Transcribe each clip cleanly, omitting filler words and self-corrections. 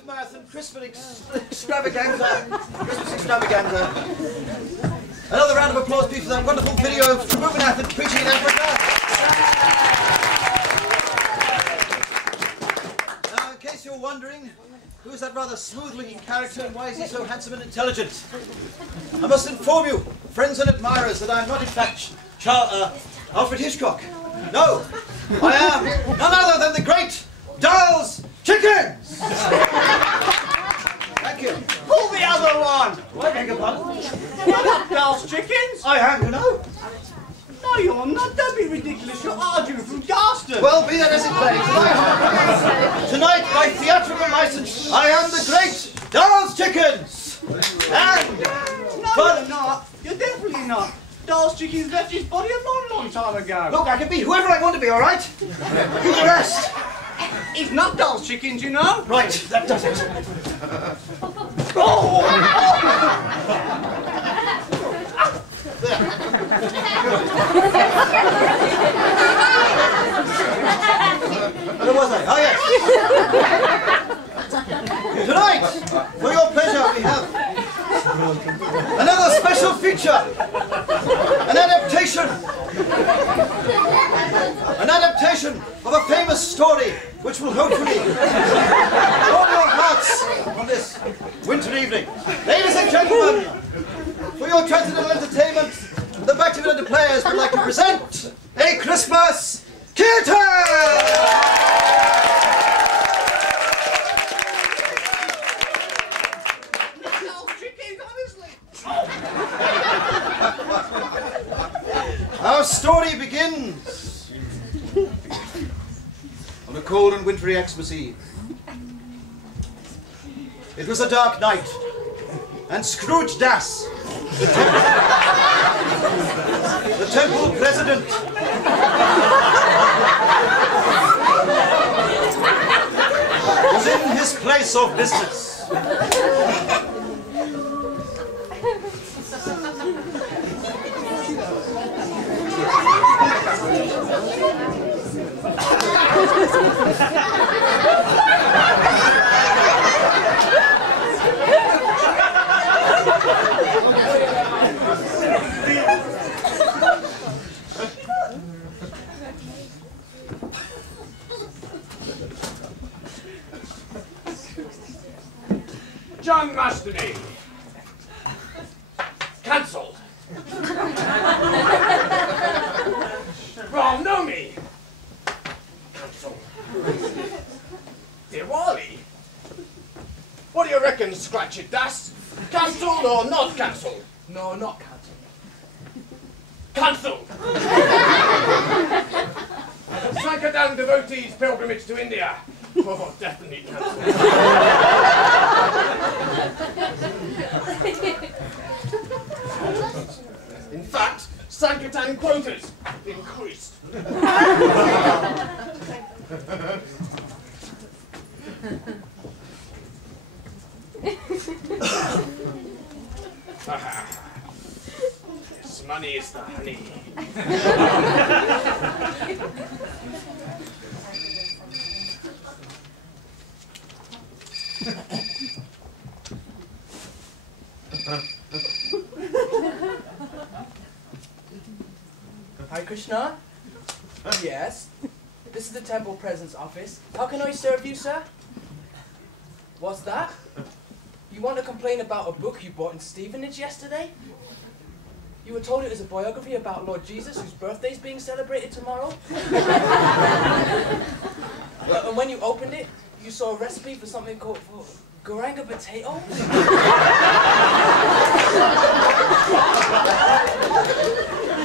to Marathon Christmas extravaganza. Christmas extravaganza. Another round of applause, please, for that wonderful video of Moving Athens preaching in Africa. Now, in case you're wondering, who is that rather smooth-looking character and why is he so handsome and intelligent? I must inform you, friends and admirers, that I am not in fact Alfred Hitchcock. No, I am none other than the great Darl's Chickens! Thank you. Pull the other one! Do I beg your pardon? You're not Darl's Chickens! I am, you know. No, you're not. Don't be ridiculous. You're Arjun from Garston. Well, be that as it may, tonight, by theatrical license, I am the great Darl's Chickens! And... No, you're not. You're definitely not. Darl's Chickens left his body a long time ago. Look, I can be whoever I want to be, all right? Do the rest. He's not Darl's Chickens, you know. Right, that does it. Oh! Where was I? Oh, yes. Tonight, for your pleasure, we have another special feature. An adaptation of a famous story which will hopefully warm your hearts on this winter evening. Ladies and gentlemen, for your transcendental entertainment, the Bhaktivedanta players would like to present a Christmas Kirtan! Our story begins on a cold and wintry Xmas Eve. It was a dark night, and Scrooge Das, the temple president, was in his place of business. John Mastony. Cancelled. Ram Nomi. Cancelled. Diwali. What do you reckon, Scratch It Das? Cancelled or not cancelled? No, not Cancelled. cancelled. Sankirtan devotees' pilgrimage to India. Oh, definitely cancelled. In fact, Sankirtan quotas increased. Yes, money is the honey. Hi, Krishna. Yes. This is the temple presence office. How can I serve you, sir? What's that? You want to complain about a book you bought in Stevenage yesterday? You were told it was a biography about Lord Jesus, whose birthday is being celebrated tomorrow? And when you opened it, you saw a recipe for something called Goranga potatoes?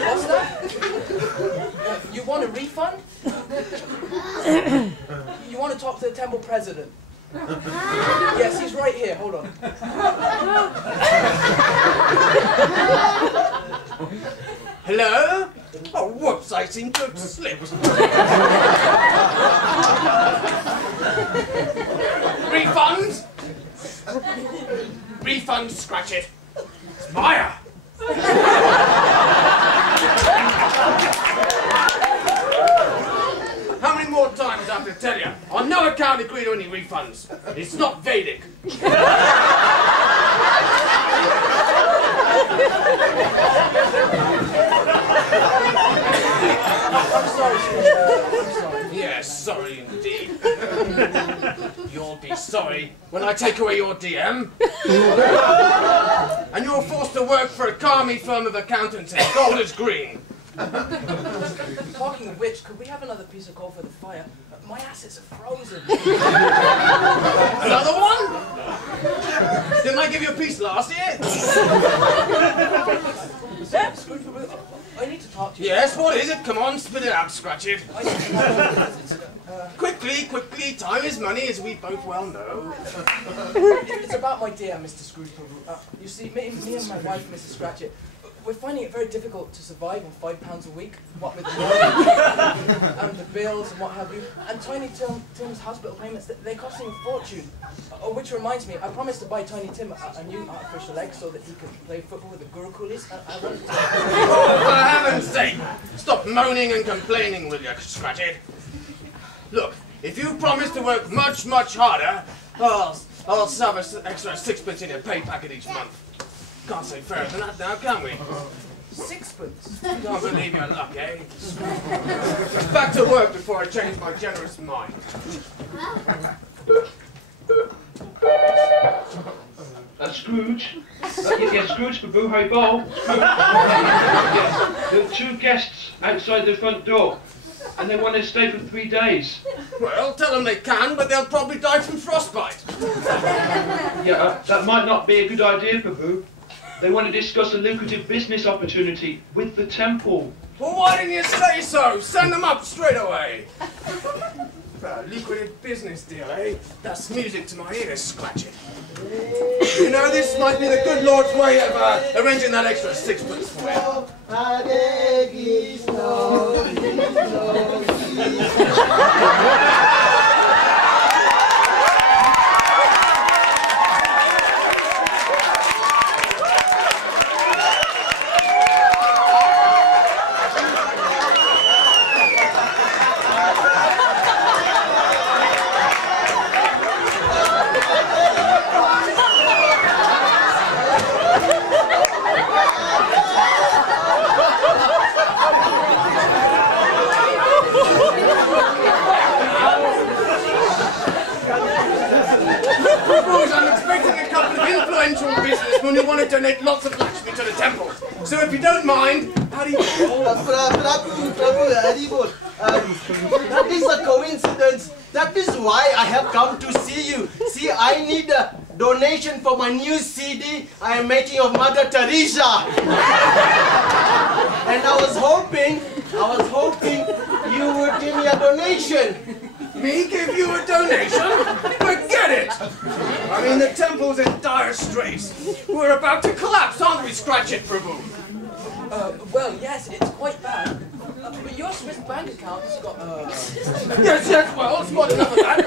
What's that? You want a refund? You want to talk to the temple president? Yes, he's right here. Hold on. Hello? Oh, whoops, I seem to have slipped. Refund? Refund, Scratch It. It's Maya. How many more times after tell you, on no account agree to any refunds. It's not Vedic. I'm sorry, I'm sorry. Yes, sorry indeed. You'll be sorry when I take away your DM. And you're forced to work for a carmy firm of accountants in Golders Green. Talking of which, could we have another piece of coal for the fire? My assets are frozen. Another one? Didn't I give you a piece last year? I need to talk to you. Yes, what is it? Come on, spit it out, scratch it. Quickly, time is money, as we both well know. It's about my dear Mr. Scrooge. You see, me and my wife, Mrs. Scratchit, we're finding it very difficult to survive on £5 a week, what with the mortgage and the bills and what have you. And Tiny Tim's hospital payments, they're costing a fortune. Which reminds me, I promised to buy Tiny Tim a new artificial leg so that he could play football with the Guru Coolies. I wanted to... Oh, for heaven's sake! Stop moaning and complaining, will you, Scratchit? Look, if you promise to work much, much harder, I'll shove an extra 6 in your pay packet each month. Can't say fairer than that now, can we? 6. Can't believe your luck, eh? Back to work before I change my generous mind. Scrooge? Yes, Scrooge for Boo High Ball. Yes, there are 2 guests outside the front door, and they want to stay for 3 days. Well, tell them they can, but they'll probably die from frostbite. Yeah, that might not be a good idea for Boo. They want to discuss a lucrative business opportunity with the temple. Well, why didn't you say so? Send them up straight away. Lucrative business deal, eh? That's music to my ears, Scratchit. You know, this might be the good Lord's way of arranging that extra 6 for you. Hare businessmen who want to donate lots of Lakshmi to the temple. So if you don't mind, Hare Prabhu, Haribol. That is a coincidence. That is why I have come to see you. See, I need a donation for my new CD I am making of Mother Teresa. And I was hoping you would give me a donation. Me give you a donation? Forget it! I mean, the temple's in dire straits. We're about to collapse, aren't we, Scratchit, Prabhu? Well, yes, it's quite bad. But your Swiss bank account's got... Yes, well, it's got enough of that.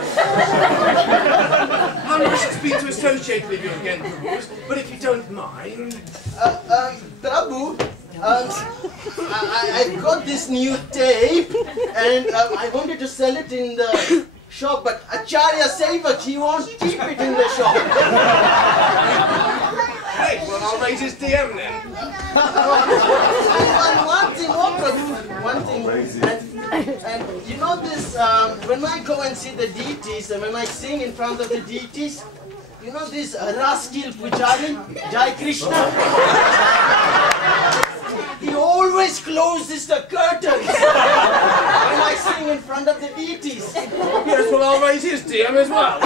How nice it's been to associate with you again, Prabhu. But if you don't mind... Prabhu, I got this new tape and I wanted to sell it in the shop, but Acharya Sevak, he won't keep it in the shop. Hey, well, I'll raise his DM then. One thing more, Prabhu, one thing. And you know this, when I go and see the deities, and when I sing in front of the deities, you know this rascal Pujari, Jai Krishna? He always closes the curtains when I sing in front of the deities. Yes, well, I'll raise his DM as well.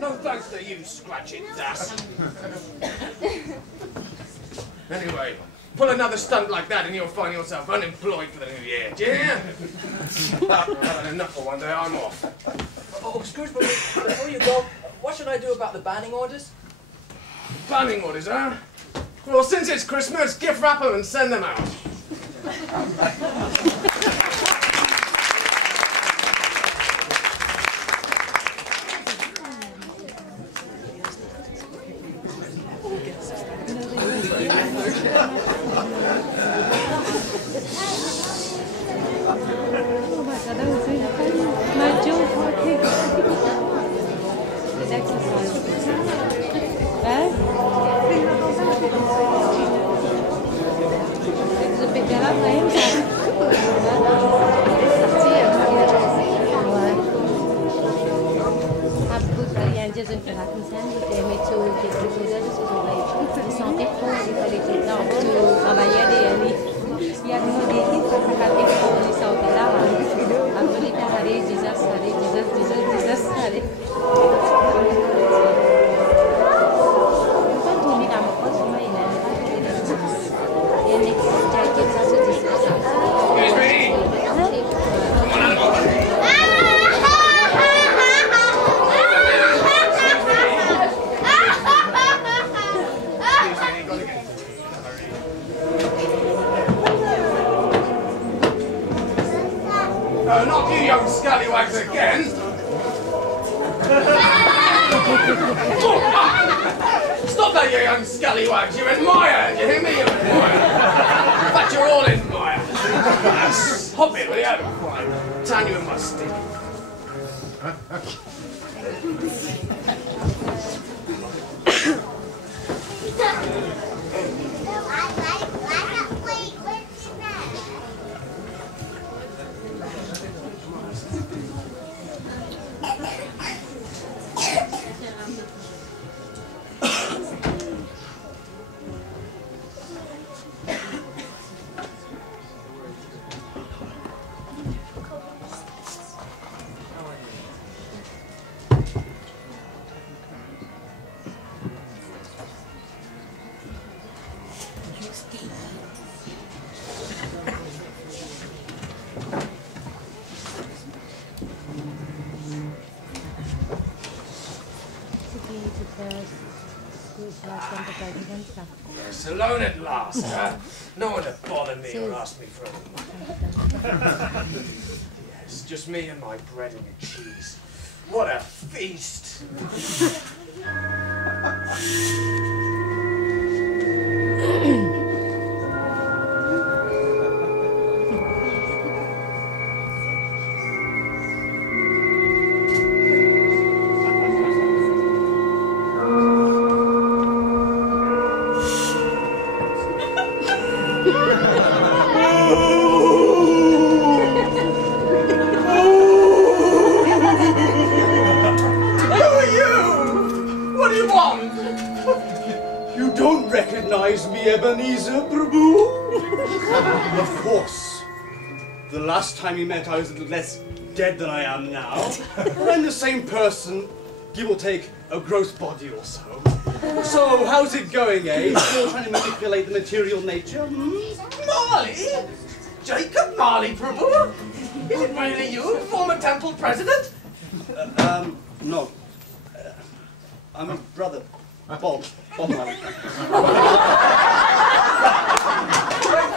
No thanks to you, Scratchit Das. Anyway, Pull another stunt like that and you'll find yourself unemployed for the new year. Do you hear? I've had enough for one day. I'm off. Oh, excuse me, before you go, what should I do about the banning orders? Banning orders, huh? Well, since it's Christmas, gift wrap them and send them out. Not you young scallywags again! Stop that, you young scallywags! You're in mire! Do you hear me? You're in mire! In fact, you're all in mire! Hop in, will you? Tan you in my stick. Yes, alone at last, huh? No one to bother me or ask me for any money. Yes, just me and my bread and cheese. What a feast! Of course. The last time we met, I was a little less dead than I am now. I'm the same person, give or take a gross body or so. So, how's it going, eh? Still trying to manipulate the material nature? Marley? Jacob Marley, Prabhu? Is it really you, former temple president? No. I'm a brother. Bob Marley.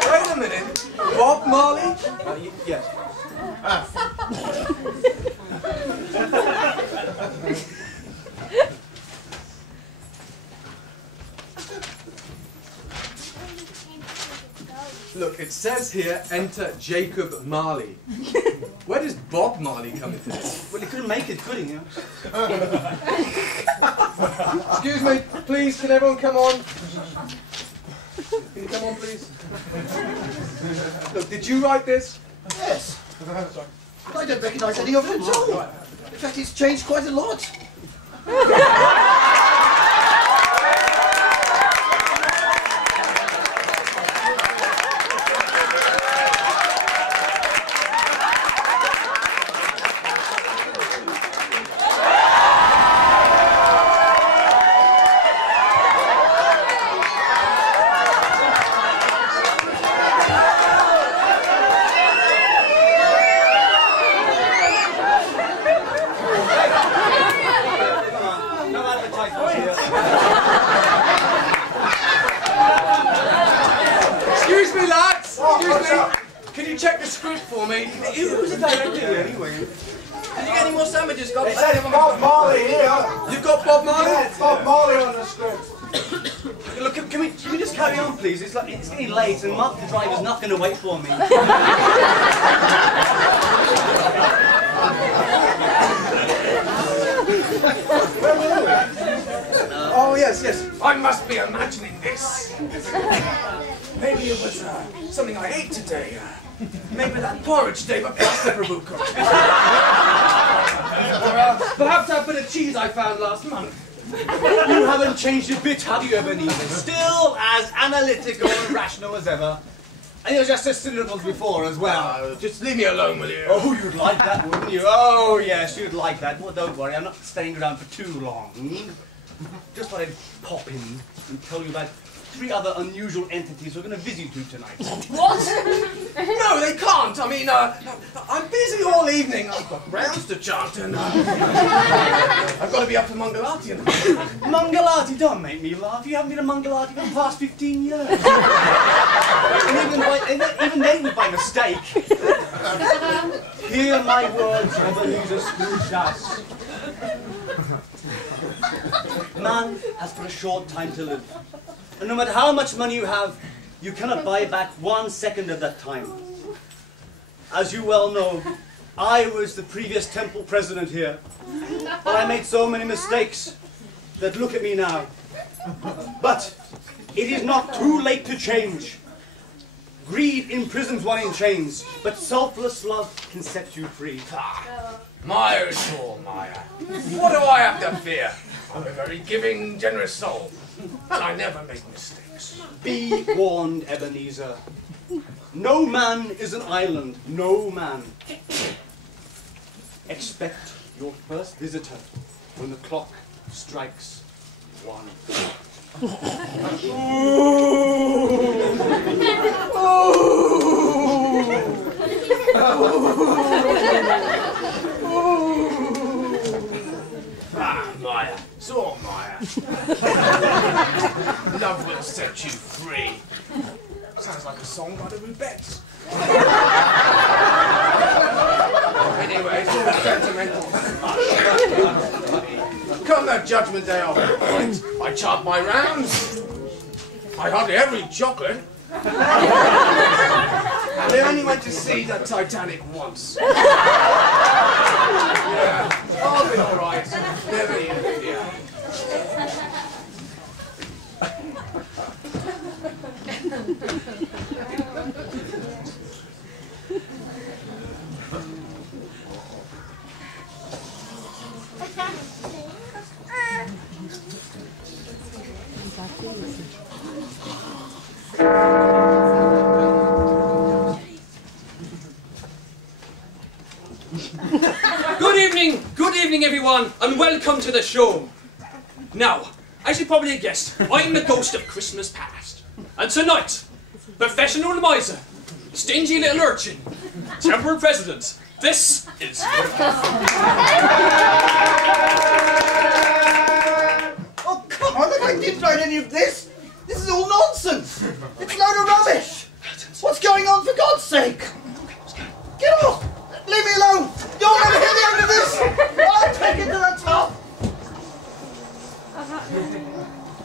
Wait a minute. Bob Marley? Yes. Look, it says here, enter Jacob Marley. Where does Bob Marley come into this? Well, he couldn't make it, could he? Excuse me, please, can everyone come on? Can you come on, please? Look, did you write this? Yes. I don't recognise any of it at all. In fact, it's changed quite a lot. script for me. Who's the director anyway? Did you get any more sandwiches, God? It says Bob Marley here. You got Bob Marley? Yeah, it's Bob Marley on the script. Look, can we just carry on, please? It's getting late, and Mark the driver's not going to wait for me. Oh, yes, yes. I must be imagining this. Maybe it was something I ate today. Maybe that porridge David pasta Prabhu cooked. Or perhaps that bit of cheese I found last month. You haven't changed a bit, have you, Ebenezer? Still as analytical and rational as ever. And you're just as cynical as before as well. Just leave me alone, will you? Oh, you'd like that, wouldn't you? Oh, yes, you'd like that. Well, don't worry, I'm not staying around for too long. Just thought I'd pop in and tell you about 3 other unusual entities we're going to visit you tonight. What? No, they can't. I mean, I'm busy all evening. I've got rounds to chant and I've got to be up for Mangalati. Mangalati, don't make me laugh. You haven't been a Mangalati for the past 15 years. and even then by mistake. Hear my words, Ebenezer Scrooge Das. Man has but a short time to live. And no matter how much money you have, you cannot buy back 1 second of that time. As you well know, I was the previous temple president here, but I made so many mistakes that look at me now. But it is not too late to change. Greed imprisons one in chains, but selfless love can set you free. Maya is all Maya. What do I have to fear? I'm a very giving, generous soul. And I never make mistakes. Be warned, Ebenezer. No man is an island. No man. Expect your first visitor when the clock strikes 1. Maya. It's all Maya. Love will set you free. Sounds like a song by the Rubettes. Anyway, it's all sentimental. Come that judgment day, I'll be right. I chant my rounds. I hardly ever eat chocolate. They only went to see the Titanic once. Yeah, I'll be all right. Never interfere. Good evening everyone, and welcome to the show. Now, as you probably guessed, I'm the ghost of Christmas past. And tonight, professional miser, stingy little urchin, temple president, this is... Oh, come on, look, I didn't write any of this. This is all nonsense. It's a load of rubbish. What's going on, for God's sake? Get off! Leave me alone! You'll never hear the end of this! I'll take it to the top!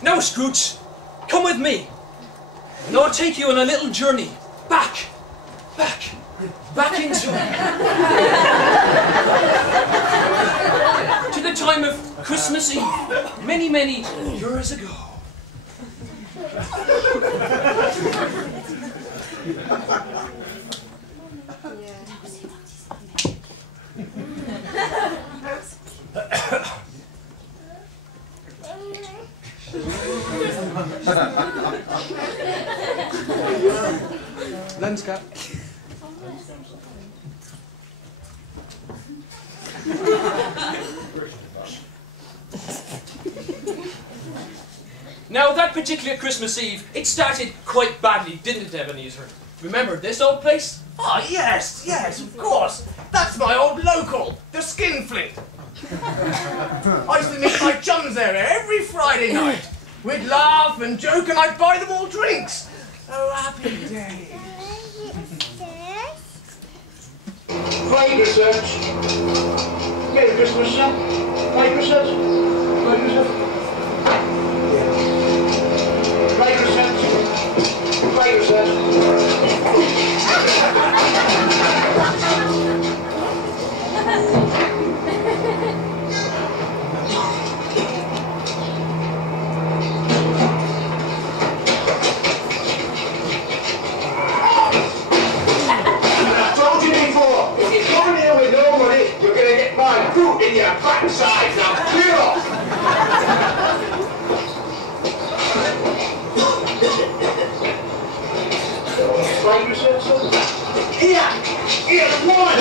Now, Scrooge, come with me, and I'll take you on a little journey back into to the time of Christmas Eve, many years ago. Lens cap. Now, that particular Christmas Eve, it started quite badly, didn't it, Ebenezer? Remember this old place? Oh, yes, of course. That's my old local, the Skinflint. I used to meet my chums there every Friday night. We'd laugh and joke and I'd buy them all drinks. Oh, happy day. Plague research. Merry Christmas, sir. Plague research. Plague research. Plague research. Plague research. In your backside, now clear off! Right, you said so? Here! Here's one!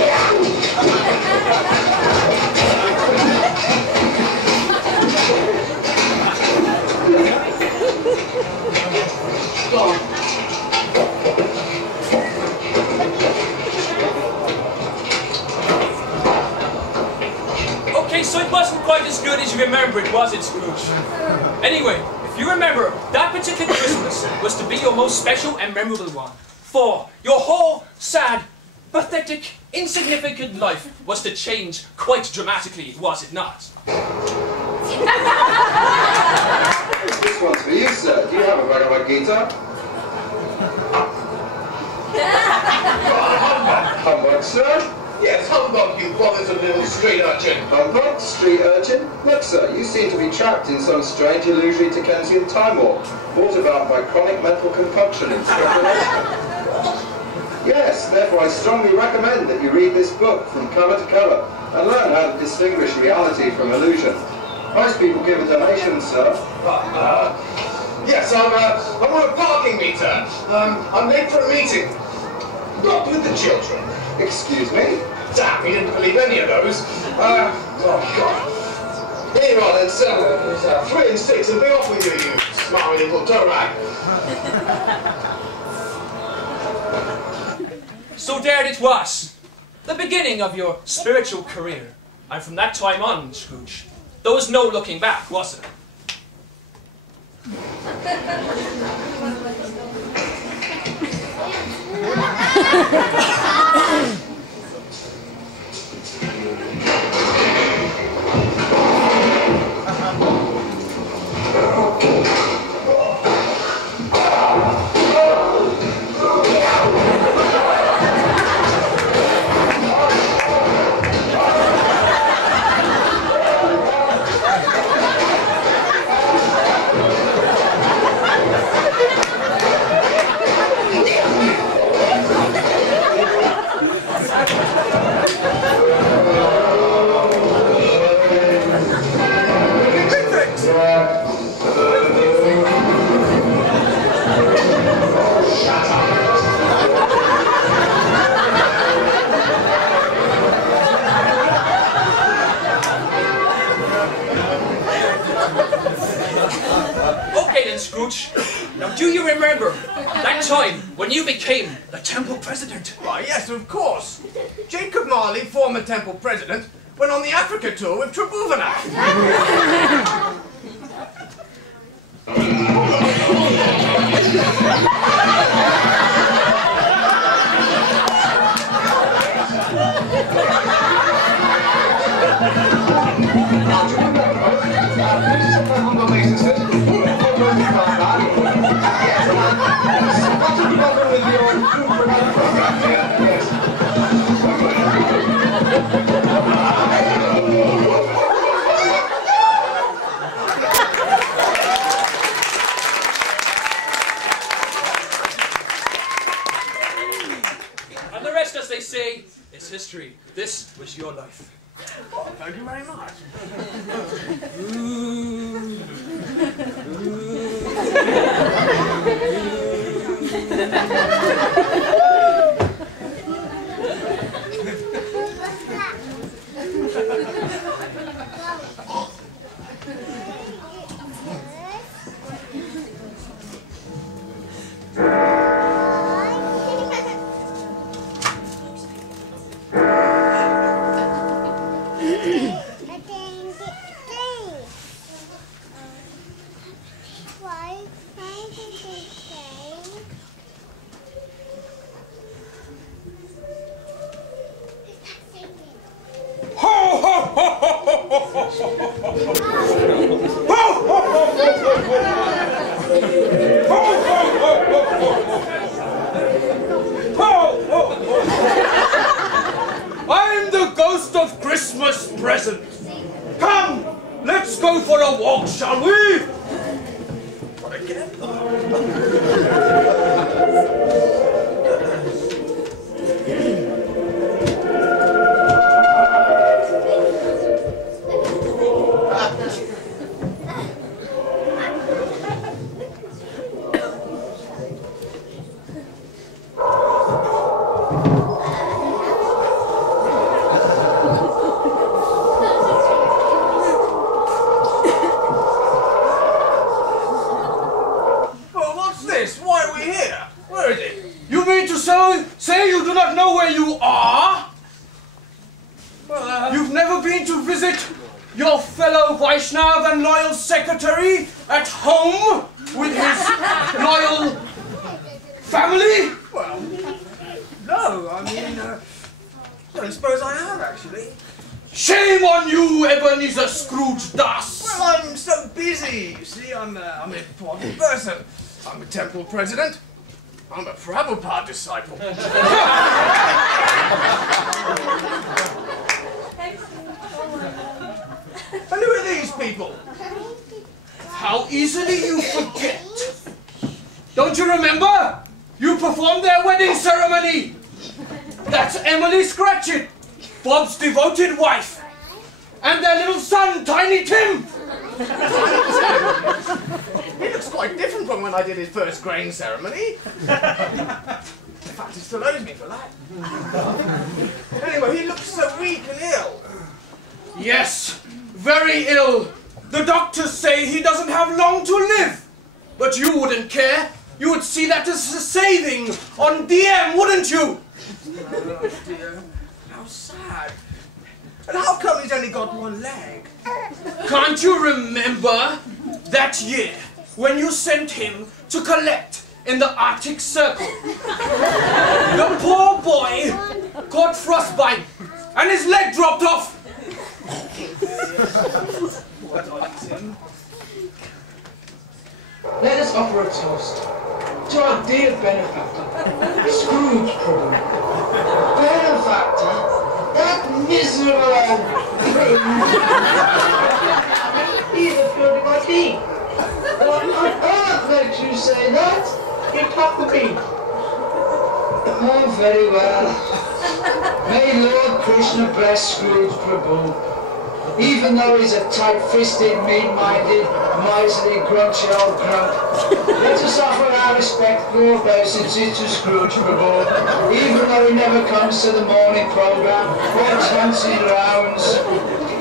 Go on. So it wasn't quite as good as you remember it, was it, Scrooge? Anyway, if you remember, that particular Christmas was to be your most special and memorable one. For your whole sad, pathetic, insignificant life was to change quite dramatically, was it not? This one's for you, sir. Do you have a Bhagavad Gita? Humbug, sir? Yes, humbug, you bothered little street urchin. Humbug, street urchin? Look, sir, you seem to be trapped in some strange illusory Dickensian time warp, brought about by chronic mental compunction and speculation. Yes, therefore I strongly recommend that you read this book from cover to cover and learn how to distinguish reality from illusion. Most people give a donation, sir. Yes, I'm on a parking meter. I'm late for a meeting. Not with the children. Excuse me? Damn, he didn't believe any of those. Oh, God. Here you are then, sir. 3 and 6, and be off with you, you smarmy little doughrag. So there it was, the beginning of your spiritual career. And from that time on, Scrooge, there was no looking back, was there? Now, do you remember that time when you became the temple president? Why, yes, of course. Jacob Marley, former temple president, went on the Africa tour with Tribhuvannath. And the rest, as they say, is history. This was your life. Oh, thank you very much. I'm the ghost of Christmas present. Come, let's go for a walk, shall we? What again? Say you do not know where you are? You've never been to visit your fellow Vaishnav and loyal secretary at home with his loyal family? Well, no, I mean, I don't suppose I have, actually. Shame on you, Ebenezer Scrooge Das! Well, I'm so busy, you see, I'm an important person. I'm a temple president. I'm a Prabhupada disciple. And who are these people? How easily you forget. Don't you remember? You performed their wedding ceremony. That's Emily Scratchit, Bob's devoted wife, and their little son, Tiny Tim. He looks quite different from when I did his first grain ceremony. In fact, he still owes me for that. Anyway, he looks so weak and ill. Yes, very ill. The doctors say he doesn't have long to live. But you wouldn't care. You would see that as a saving on DM, wouldn't you? Oh dear, how sad. And how come he's only got one leg? Can't you remember that year when you sent him to collect in the Arctic Circle? The poor boy caught frostbite and his leg dropped off. What on Tim? Let us offer a toast to our dear benefactor, Scrooge Pudding. Benefactor? That miserable old prig! He's a friend of my team. What on earth makes you say that? You taught the beat. Oh, very well. May Lord Krishna bless Scrooge Prabhu. Even though he's a tight-fisted, mean-minded, miserly, grunchy old grump, let us offer our respectful obeisances to Scrooge Prabhu, even though he never comes to the morning program or turns his rounds.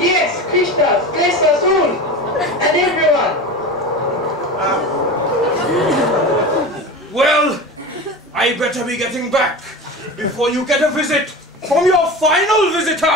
Yes, Krishna, bless us all. And everyone. Well, I better be getting back before you get a visit from your final visitor.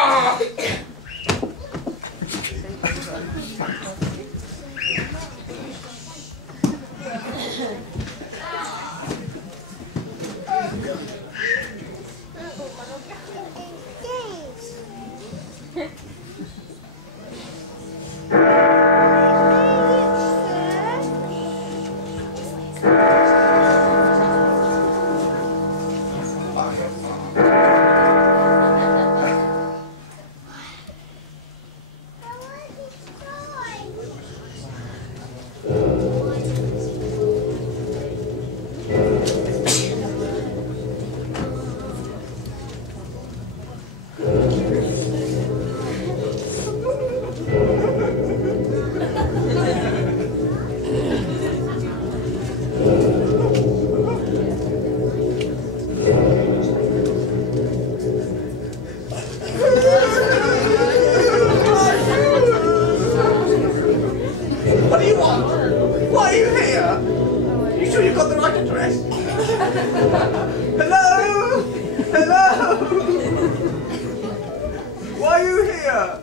What do you want? Why are you here? You sure you've got the right address? Hello? Hello? Why are you here?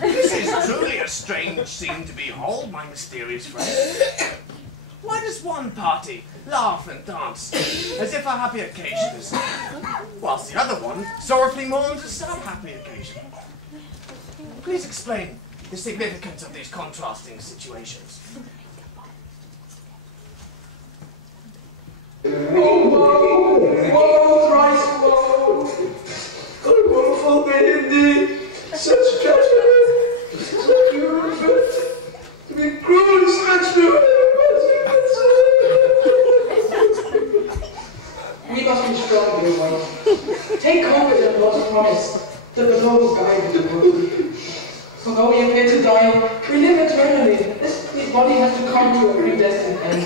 This is truly a strange scene to behold, my mysterious friend. Why does one party laugh and dance as if a happy occasion is, whilst the other one sorrowfully mourns a sad happy occasion? Please explain the significance of these contrasting situations. Woe, thrice woe! Oh, woeful day indeed! Such tragedy, such human fate, to be cruelly snatched away. We must be strong, dear wife. Take comfort in God's promise that the Lord will guide the world. For though we appear to die, we live eternally. This body has to come to a predestined end.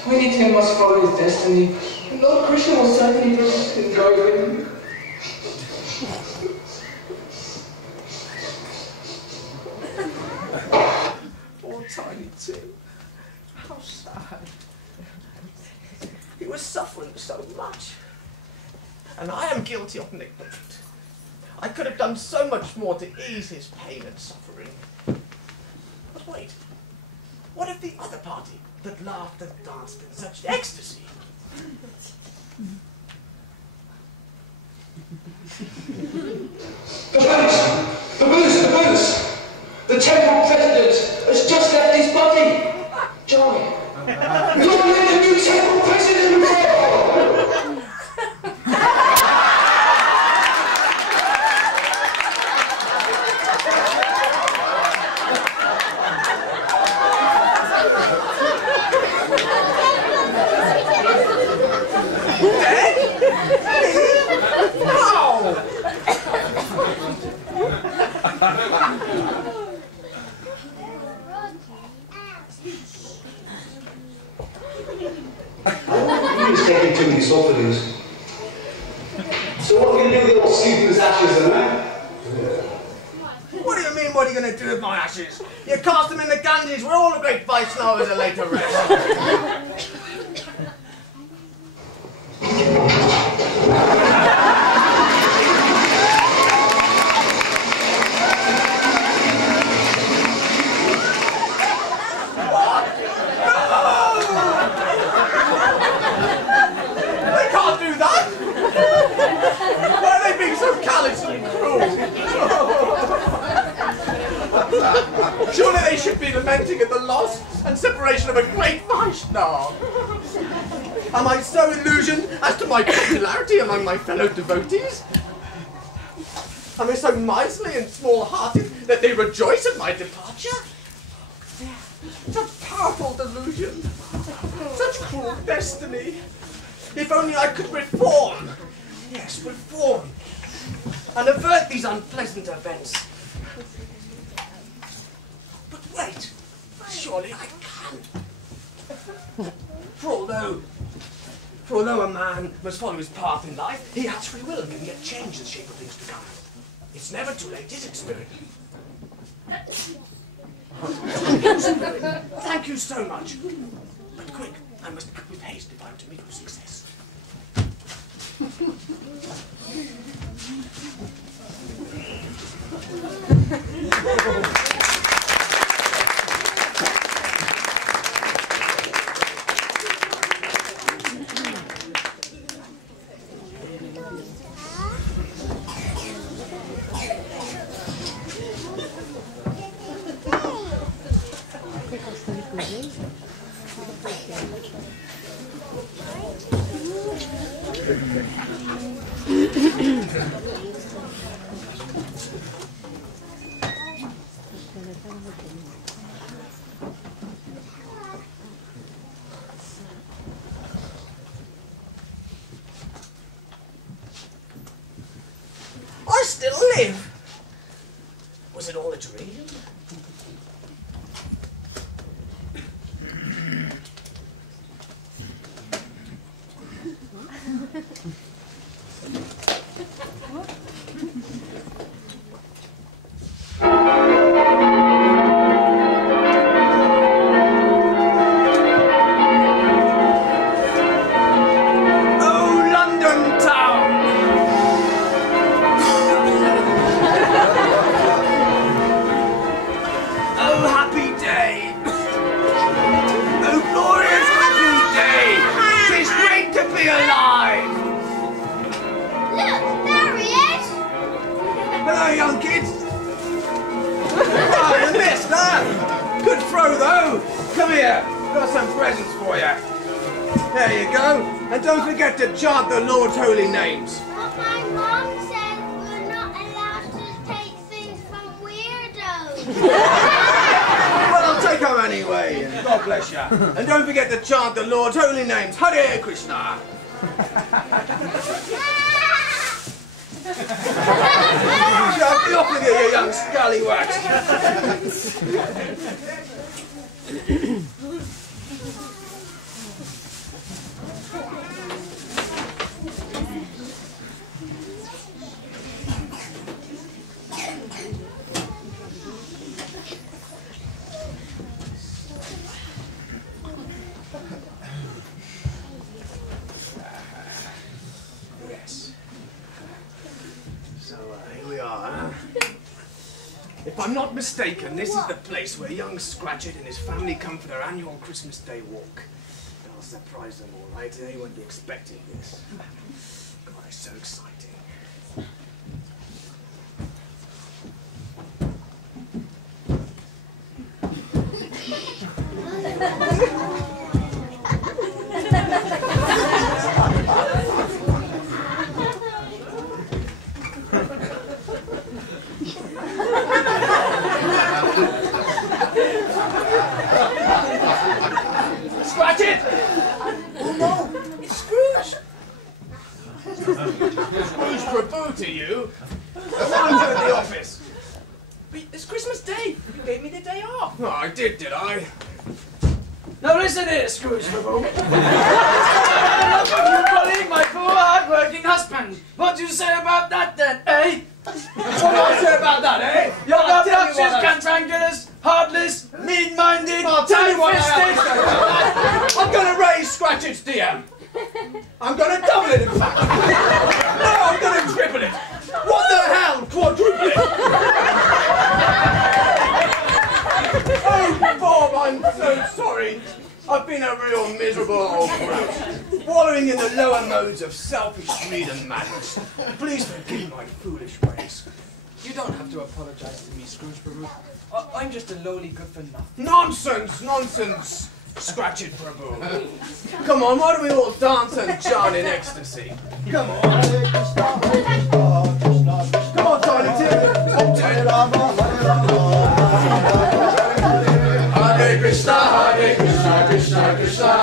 Tiny Tim must follow his destiny, and Lord Krishna will certainly protect and guide him. Poor Tiny Tim. How sad. He was suffering so much. And I am guilty of neglect. I could have done so much more to ease his pain and suffering. But wait, what of the other party that laughed and danced in such ecstasy? The booze! The temple president has just left his body! Joy! Long live the new temple president! He's taking too many softenings. So what are you going to do with the old Stephen's ashes then, eh? What do you mean, what are you going to do with my ashes? You cast them in the Ganges where all the great Vaishnavas are laid to rest. Surely they should be lamenting at the loss and separation of a great Vaishnava. Am I so illusioned as to my popularity among my fellow devotees? Am I so miserly and small-hearted that they rejoice at my departure? Such powerful delusion, such cruel destiny. If only I could reform, yes, reform, and avert these unpleasant events. But wait, surely I can. For although a man must follow his path in life, he has free will and can get change in the shape of things to come. It's never too late, is it, Spirit? Thank you so much. But quick, I must act with haste if I am to meet with success. I still live. it all a dream? Chant the Lord's holy names. But my mom said we're not allowed to take things from weirdos. Well, I'll take them anyway, and God bless you. And don't forget to chant the Lord's holy names. Hare Krishna. Shut up with you young scallywags. If I'm not mistaken, this is the place where young Scratchit and his family come for their annual Christmas Day walk. And I'll surprise them all right. They won't be expecting this. God, it's so exciting. Scrooge Prabhu to you? Come on to the office. But it's Christmas Day. You gave me the day off. Oh, I did I? Now listen here, Scrooge Prabhu. I love you, Polly, my poor hard-working husband. What do you say about that then, eh? What do I say about that, eh? You're I'll tell you obnoxious, what cantankerous, heartless, mean-minded, I'll tell you what tight-fisted. I'm going to raise Scratchit's DM. I'm going to double it, in fact. No, I'm going to triple it. What the hell? Quadruple it. Oh, Bob, I'm so sorry. I've been a real miserable old brat, wallowing in the lower modes of selfish greed and madness. Please forgive my foolish ways. You don't have to apologize to me, Scrooge Prabhu. I'm just a lowly good-for-nothing. Nonsense, nonsense. Scratch it, Prabhu. Come on, why don't we all dance and chant in ecstasy? Come on. Come on, Tiny Tim. Up to it. Hare Krishna, Krishna Krishna.